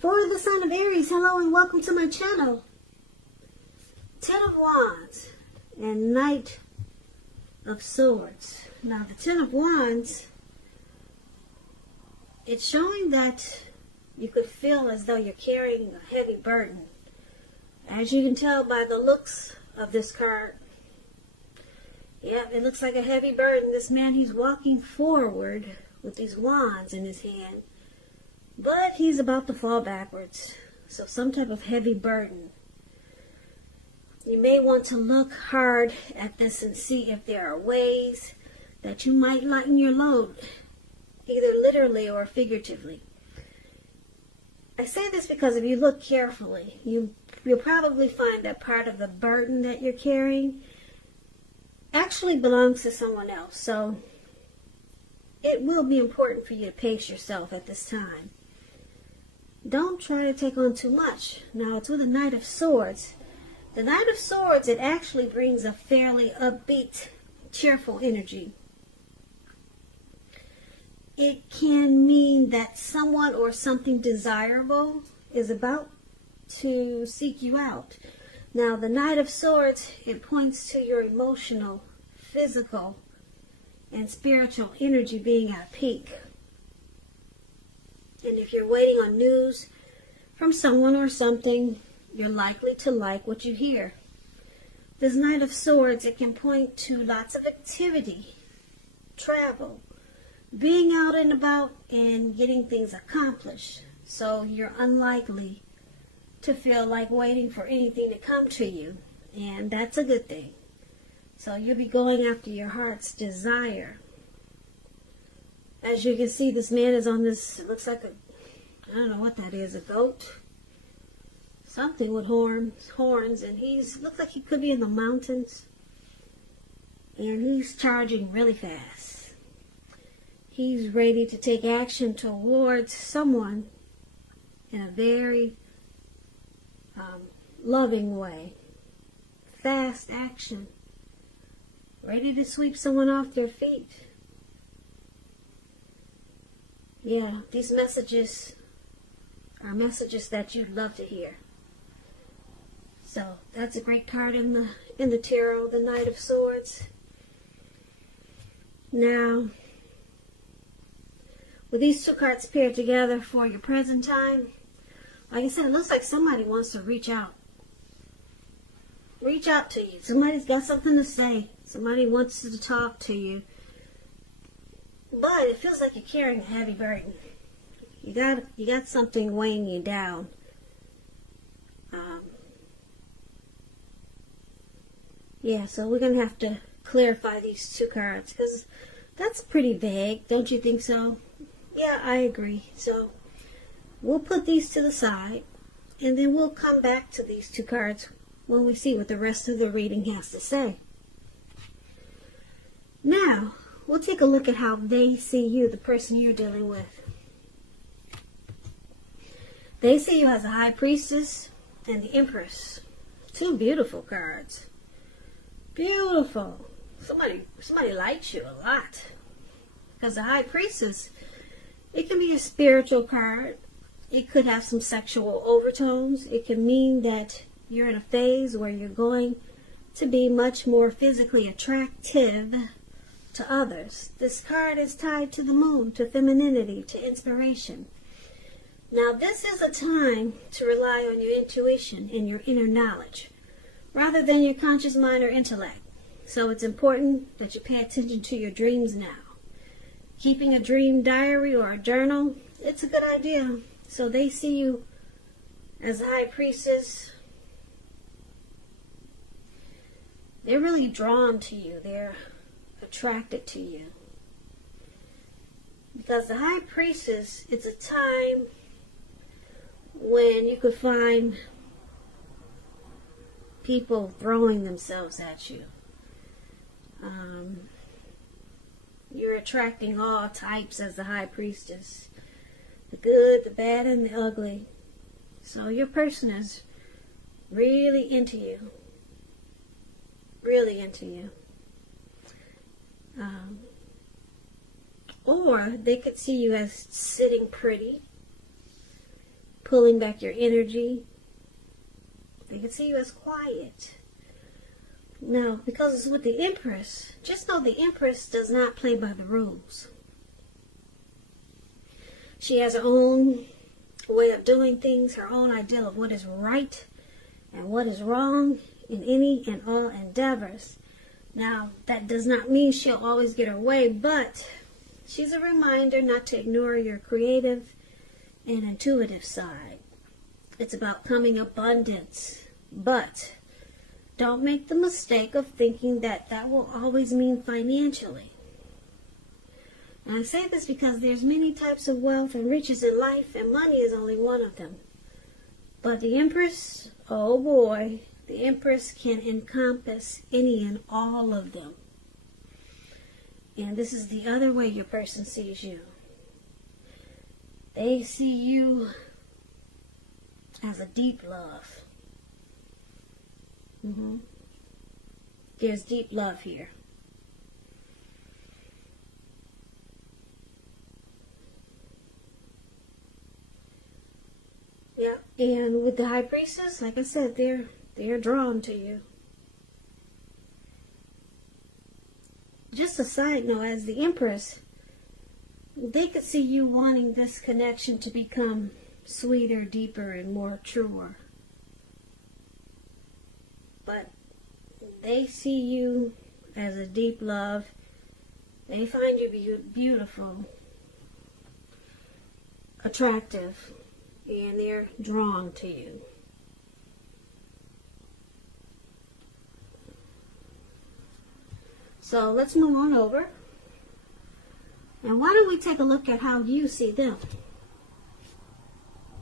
For the sign of Aries, hello and welcome to my channel. Ten of Wands and Knight of Swords. Now the Ten of Wands, it's showing that you could feel as though you're carrying a heavy burden. As you can tell by the looks of this card, yeah, it looks like a heavy burden. This man, he's walking forward with these wands in his hand, but he's about to fall backwards. So some type of heavy burden. You may want to look hard at this and see if there are ways that you might lighten your load, either literally or figuratively. I say this because if you look carefully, you'll probably find that part of the burden that you're carrying actually belongs to someone else. So it will be important for you to pace yourself at this time. Don't try to take on too much. Now it's with the Knight of Swords. The Knight of Swords, it actually brings a fairly upbeat, cheerful energy. It can mean that someone or something desirable is about to seek you out. Now, the Knight of Swords, it points to your emotional, physical, and spiritual energy being at a peak. And if you're waiting on news from someone or something, you're likely to like what you hear. This Knight of Swords, it can point to lots of activity, travel, being out and about and getting things accomplished. So you're unlikely to feel like waiting for anything to come to you. And that's a good thing. So you'll be going after your heart's desire. As you can see, this man is on this, it looks like I don't know what that is, a goat? Something with horns, and looks like he could be in the mountains. And he's charging really fast. He's ready to take action towards someone in a very loving way. Fast action. Ready to sweep someone off their feet. Yeah, these messages are messages that you'd love to hear. So that's a great card in the tarot, the Knight of Swords. Now, with these two cards paired together for your present time, like I said, it looks like somebody wants to reach out. Reach out to you. Somebody's got something to say. Somebody wants to talk to you. But it feels like you're carrying a heavy burden. You got something weighing you down. Yeah, so we're going to have to clarify these two cards because that's pretty vague. Don't you think so? Yeah, I agree. So we'll put these to the side and then we'll come back to these two cards when we see what the rest of the reading has to say. Now, we'll take a look at how they see you, the person you're dealing with. They see you as a High Priestess and the Empress. Two beautiful cards. Beautiful. Somebody likes you a lot. Because the High Priestess, it can be a spiritual card. It could have some sexual overtones. It can mean that you're in a phase where you're going to be much more physically attractive to others. This card is tied to the moon, to femininity, to inspiration. Now, this is a time to rely on your intuition and your inner knowledge, rather than your conscious mind or intellect. So it's important that you pay attention to your dreams now. Keeping a dream diary or a journal, it's a good idea. So they see you as a High Priestess. They're really drawn to you. They're attracted to you. Because the High Priestess, it's a time when you could find people throwing themselves at you. You're attracting all types as the High Priestess. The good, the bad, and the ugly. So your person is really into you. Really into you. Or they could see you as sitting pretty, pulling back your energy. They can see you as quiet. Now, because it's with the Empress, just know the Empress does not play by the rules. She has her own way of doing things, her own ideal of what is right and what is wrong in any and all endeavors. Now, that does not mean she'll always get her way, but she's a reminder not to ignore your creative and intuitive side. It's about coming abundance, but don't make the mistake of thinking that that will always mean financially. And I say this because there's many types of wealth and riches in life, and money is only one of them. But the Empress, oh boy, the Empress can encompass any and all of them. And this is the other way your person sees you. They see you as a deep love. There's deep love here. Yeah, and with the High Priestess, like I said, they're drawn to you. Just a side note, as the Empress, they could see you wanting this connection to become sweeter, deeper, and more truer. But they see you as a deep love. They find you beautiful, attractive, and they're drawn to you. So let's move on over. And why don't we take a look at how you see them?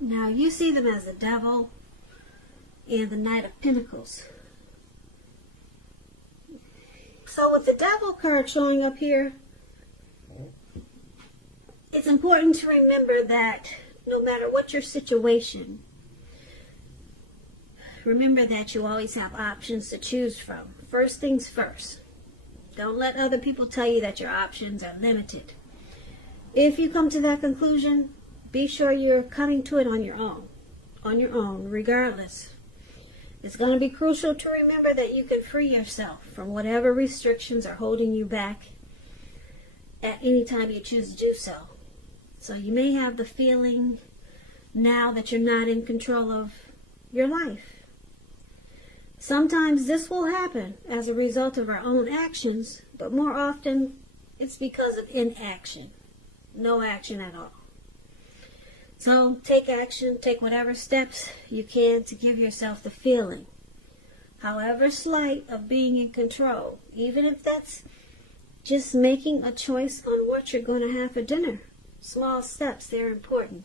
Now, you see them as the Devil and the Knight of Pentacles. So with the Devil card showing up here, it's important to remember that no matter what your situation, remember that you always have options to choose from. First things first. Don't let other people tell you that your options are limited. If you come to that conclusion, be sure you're coming to it on your own, regardless. It's going to be crucial to remember that you can free yourself from whatever restrictions are holding you back at any time you choose to do so. So you may have the feeling now that you're not in control of your life. Sometimes this will happen as a result of our own actions, but more often it's because of inaction. No action at all. So take action, take whatever steps you can to give yourself the feeling, however slight, of being in control, even if that's just making a choice on what you're going to have for dinner. Small steps, they're important.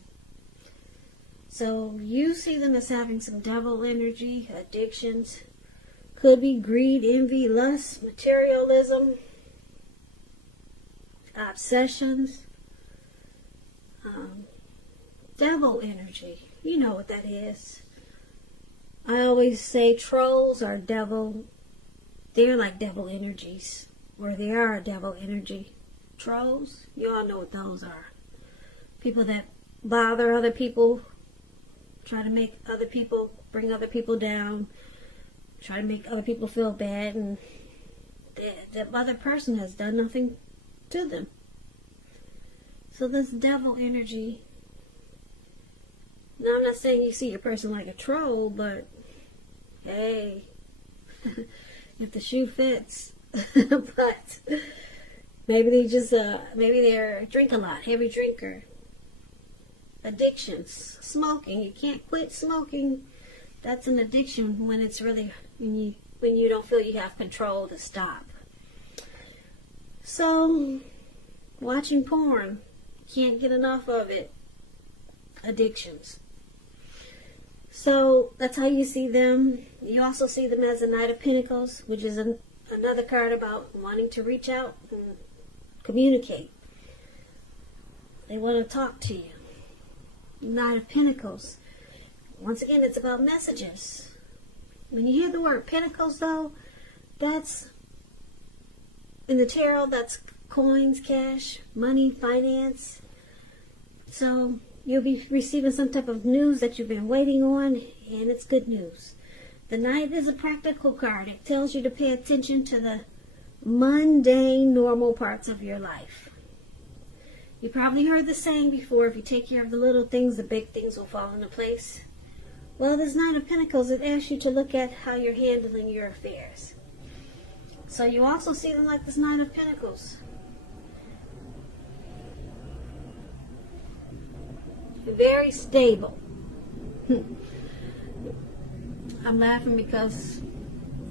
So you see them as having some devil energy, addictions, could be greed, envy, lust, materialism, obsessions, devil energy. You know what that is. I always say trolls are devil. They're like devil energies, or they are a devil energy. Trolls, you all know what those are. People that bother other people, try to make other people, bring other people down, try to make other people feel bad, and the other person has done nothing to them. So this devil energy, now I'm not saying you see your person like a troll, but hey, if the shoe fits. But maybe they just, maybe they're drink a lot, heavy drinker. Addictions, smoking. You can't quit smoking. That's an addiction when it's really, when you don't feel you have control to stop. So, watching porn, can't get enough of it. Addictions. So that's how you see them. You also see them as a Knight of Pentacles, which is another card about wanting to reach out and communicate. They want to talk to you. Knight of Pentacles. Once again, it's about messages. When you hear the word Pentacles, though, that's, in the tarot, that's coins, cash, money, finance. So You'll be receiving some type of news that you've been waiting on, and it's good news. The Knight is a practical card. It tells you to pay attention to the mundane, normal parts of your life. You probably heard the saying before, if you take care of the little things, the big things will fall into place. Well, this Knight of Pentacles, it asks you to look at how you're handling your affairs. So you also see them like this Knight of Pentacles. Very stable. I'm laughing because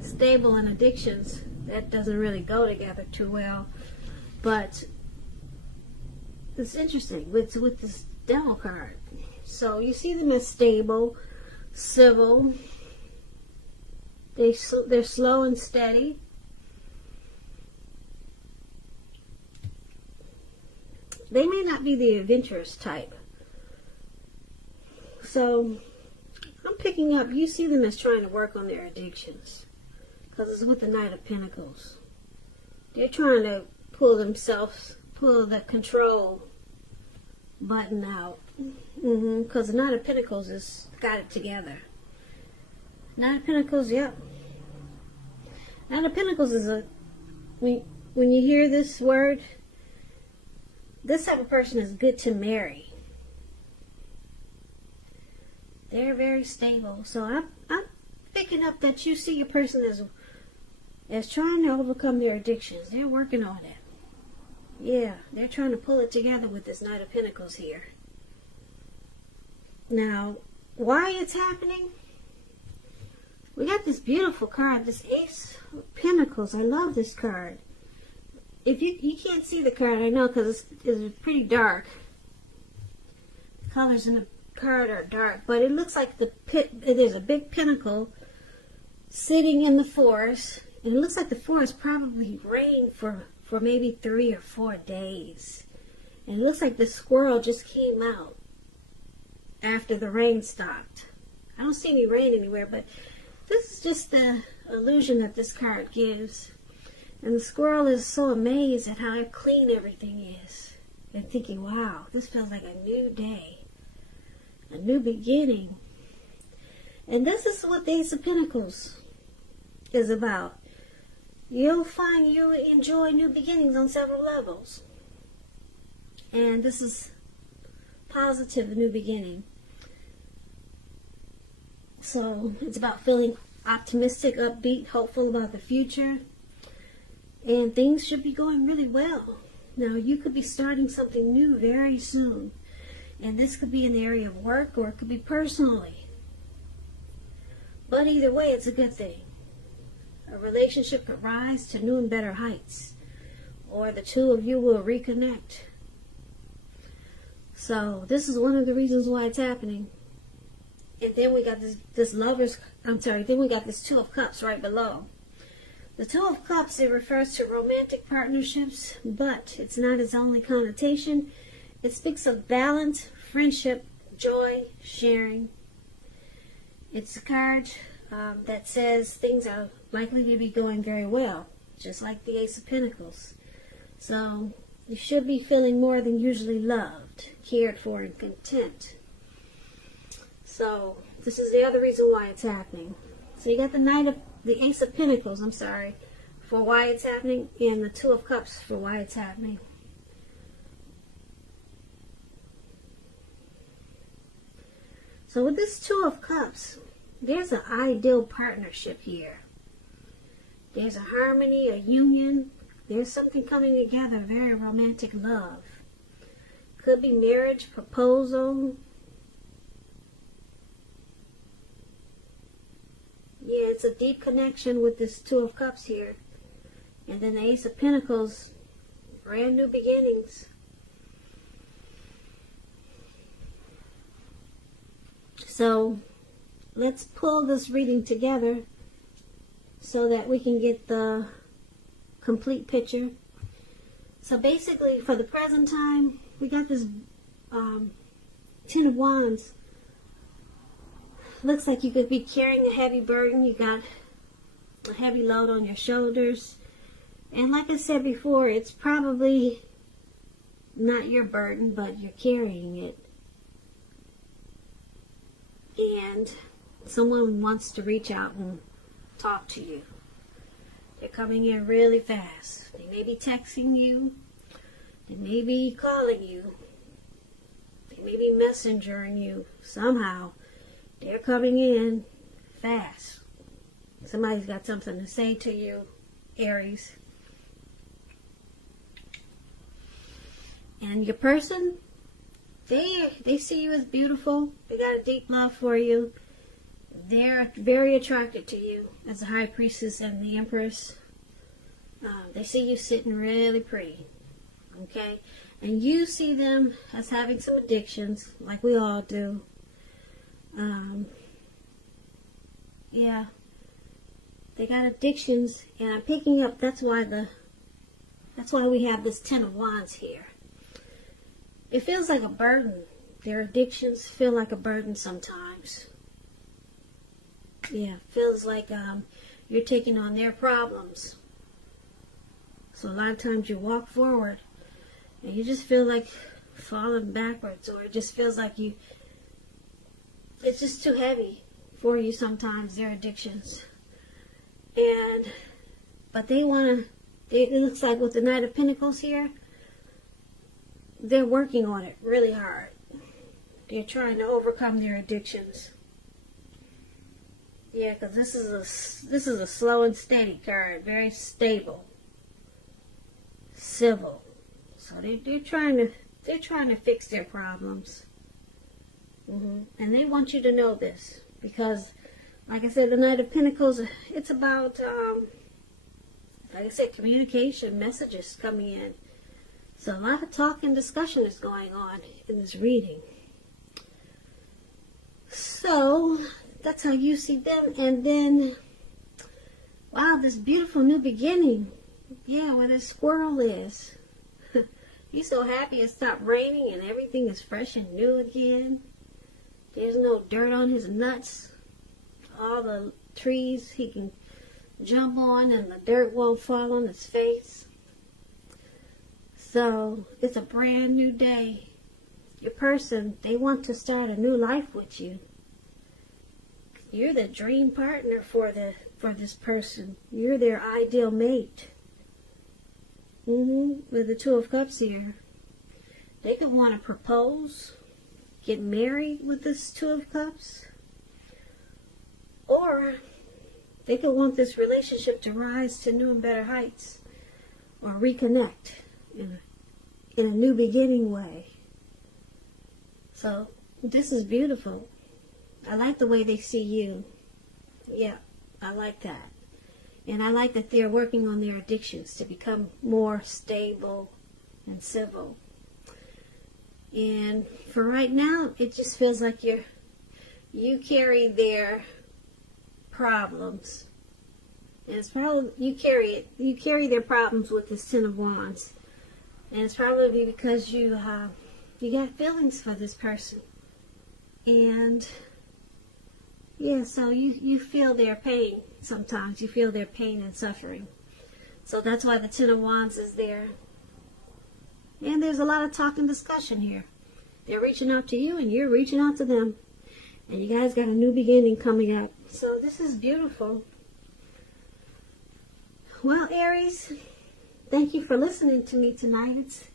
stable and addictions, that doesn't really go together too well. But it's interesting with this Devil card. So you see them as stable, civil. They're slow and steady. They may not be the adventurous type. So I'm picking up, you see them as trying to work on their addictions. Because it's with the Knight of Pentacles. They're trying to pull the control button out. Because the Knight of Pentacles has got it together. Knight of Pentacles, yep. Knight of Pentacles is when you hear this word, this type of person is good to marry. They're very stable. So I'm picking up that you see your person as trying to overcome their addictions. They're working on it. Yeah, they're trying to pull it together with this Knight of Pentacles here. Now, why it's happening? We got this beautiful card, this Ace of Pentacles. I love this card. If you can't see the card, I know, because it's pretty dark. The colors in the card are dark, but it looks like there's a big pentacle sitting in the forest, and it looks like the forest probably rained for maybe 3 or 4 days, and it looks like the squirrel just came out after the rain stopped. I don't see any rain anywhere, but this is just the illusion that this card gives. And the squirrel is so amazed at how clean everything is, and thinking, wow, this feels like a new day. A new beginning. And this is what the Ace of Pentacles is about. You'll find you enjoy new beginnings on several levels. And this is positive new beginning. So it's about feeling optimistic, upbeat, hopeful about the future. And things should be going really well. Now you could be starting something new very soon. And this could be in the area of work, or it could be personally. But either way, it's a good thing. A relationship could rise to new and better heights. Or the two of you will reconnect. So this is one of the reasons why it's happening. And then we got then we got this Two of Cups right below. The Two of Cups, it refers to romantic partnerships, but it's not its only connotation. It speaks of balance, friendship, joy, sharing. It's a card that says things are likely to be going very well, just like the Ace of Pentacles. So you should be feeling more than usually loved, cared for, and content. So this is the other reason why it's happening. So you got the Ace of Pentacles, for why it's happening, and the Two of Cups for why it's happening. So with this Two of Cups, there's an ideal partnership here. There's a harmony, a union. There's something coming together, very romantic love. Could be marriage, proposal. Yeah, it's a deep connection with this Two of Cups here. And then the Ace of Pentacles, brand new beginnings. So let's pull this reading together so that we can get the complete picture. So basically, for the present time, we got this Ten of Wands. Looks like you could be carrying a heavy burden. You got a heavy load on your shoulders. And like I said before, it's probably not your burden, but you're carrying it. and someone wants to reach out and talk to you. They're coming in really fast. They may be texting you. They may be calling you. They may be messengering you somehow. They're coming in fast. Somebody's got something to say to you, Aries. And your person, they see you as beautiful. They got a deep love for you. They're very attracted to you as the High Priestess and the Empress. They see you sitting really pretty. Okay? And you see them as having some addictions, like we all do. Yeah. They got addictions, and I'm picking up, that's why we have this Ten of Wands here. It feels like a burden. Their addictions feel like a burden sometimes. Yeah, feels like you're taking on their problems. So a lot of times you walk forward and you just feel like falling backwards, or it just feels like it's just too heavy for you sometimes, their addictions. But they want to, it looks like with the Knight of Pentacles here, they're working on it really hard. They're trying to overcome their addictions. Yeah, because this is a slow and steady card, very stable, civil. So they're trying to fix their problems, and they want you to know this because, like I said, the Knight of Pentacles, it's about, like I said, communication, messages coming in. So a lot of talk and discussion is going on in this reading. So that's how you see them. And then, wow, this beautiful new beginning. Yeah, where the squirrel is. He's so happy it stopped raining and everything is fresh and new again. There's no dirt on his nuts. All the trees he can jump on and the dirt won't fall on his face. So it's a brand new day. Your person, they want to start a new life with you. You're the dream partner for this person. You're their ideal mate. With the Two of Cups here. They could want to propose, get married with this Two of Cups. Or they could want this relationship to rise to new and better heights. Or reconnect in a new beginning way. So this is beautiful. I like the way they see you. Yeah, I like that. And I like that they're working on their addictions to become more stable and civil. And for right now, it just feels like you carry their problems. And it's probably, you carry their problems with this Ten of Wands. And it's probably because you got feelings for this person. And yeah, so you feel their pain sometimes. You feel their pain and suffering. So that's why the Ten of Wands is there. And there's a lot of talk and discussion here. They're reaching out to you and you're reaching out to them. And you guys got a new beginning coming up. So this is beautiful. Well, Aries, thank you for listening to me tonight.